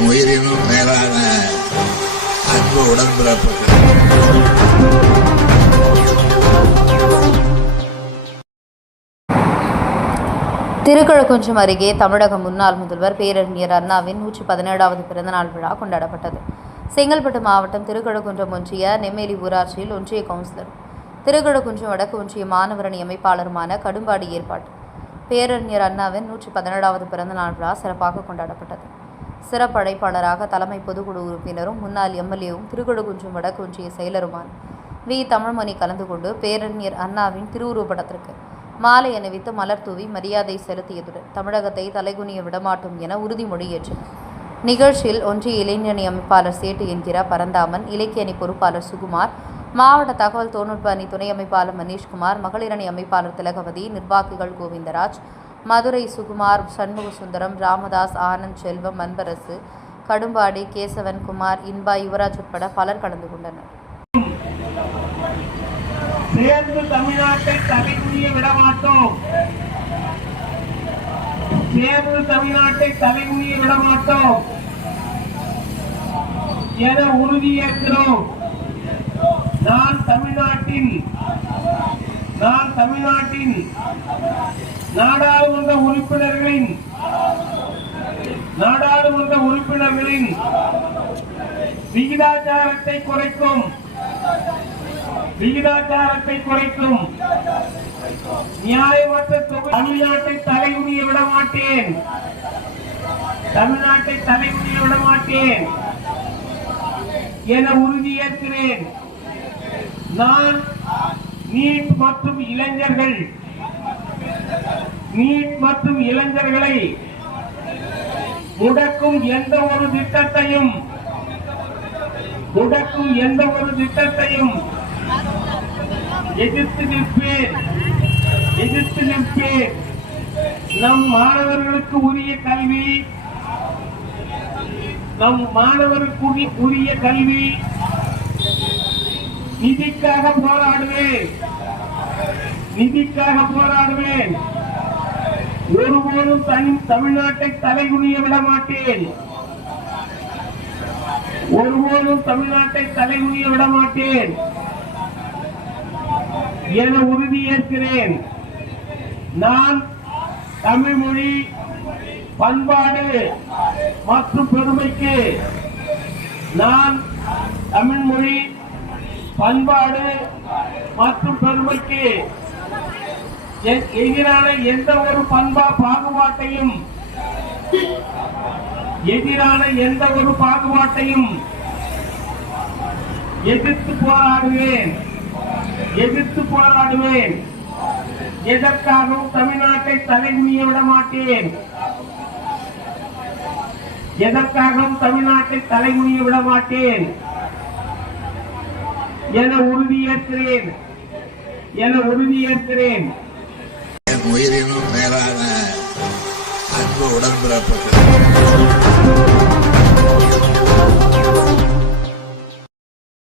என் உயிரினும் மேலான அன்பு உடன்பிறப்புகள். திருக்கழுக்குன்றம் அருகே தமிழக முன்னாள் முதல்வர் பேரறிஞர் அண்ணாவின் 117வது பிறந்தநாள் விழா கொண்டாடப்பட்டது. செங்கல்பட்டு மாவட்டம் திருக்கழுக்குன்றம் ஒன்றிய நெம்மேலி ஊராட்சியில் ஒன்றிய கவுன்சிலர் திருக்கழுக்குன்றம் வடக்கு ஒன்றிய மாணவரணி அமைப்பாளருமான கடும்பாடி ஏற்பாடு பேரறிஞர் அண்ணாவின் 117வது பிறந்தநாள் விழா சிறப்பாக கொண்டாடப்பட்டது. சிறப்பு அழைப்பாளராக தலைமை பொதுக்குழு உறுப்பினரும் முன்னாள் எம்எல்ஏவும் திருக்கழுக்குன்றம் வடக்கு ஒன்றிய செயலருமான வி தமிழ்மணி கலந்து கொண்டு பேரறிஞர் அண்ணாவின் திருவுருவப்படத்திற்கு மாலை அணிவித்து மலர் தூவி மரியாதை செலுத்தியதுடன் தமிழகத்தை தலைகுனிய விடமாட்டோம் என உறுதிமொழி ஏற்றார். நிகழ்ச்சியில் ஒன்றிய இளைஞரணி அமைப்பாளர் சேட்டு என்கிற பரந்தாமன், இலக்கிய அணி பொறுப்பாளர் சுகுமார், மாவட்ட தகவல் தொழில்நுட்ப அணி துணை அமைப்பாளர் மணீஷ்குமார், மகளிர் அணி அமைப்பாளர் திலகவதி, நிர்வாகிகள் கோவிந்தராஜ், மதுரை சுகுமார், சண்முக சுந்தரம், ராமதாஸ், ஆனந்த், செல்வம், அன்பரசு, கடும்பாடி, கேசவன், குமார், இன்பா, யுவராஜ் உட்பட பலர் கலந்து கொண்டனர். சேர்ந்து தமிழ்நாட்டை தலைகுனிய விடமாட்டோம். சேர்ந்து தமிழ்நாட்டை தலைகுனிய விடமாட்டோம் என உறுதியேற்கிறோம். நான் தமிழ்நாட்டின் நாடாளுமன்ற உறுப்பினர்களின் விகிதாச்சாரத்தை குறைக்கும் நியாயமற்ற தொகை தமிழ்நாட்டை தலைகுனிய விடமாட்டேன் என உறுதியேற்கிறேன். நான் நீட் மற்றும் இளைஞர்களை முடக்கும் எந்த ஒரு திட்டத்தையும் எதிர்த்து நிற்பேன். நம் மாணவர்களுக்கு உரிய கல்வி நிதிக்காக போராடுவேன். ஒருபோதும் தமிழ்நாட்டை தலைகுனிய விடமாட்டேன் என உறுதியேற்கிறேன். நான் தமிழ் மொழி, பண்பாடு மற்றும் பெருமைக்கு எதிரான எந்த ஒரு பாகுபாட்டையும் எதிர்த்து போராடுவேன். எதற்காகவும் தமிழ்நாட்டை தலைகுனிய விடமாட்டேன் என உறுதியேற்கிறேன். என் உயிரினும் மேலான அன்பு உடன்பிறப்புகள்.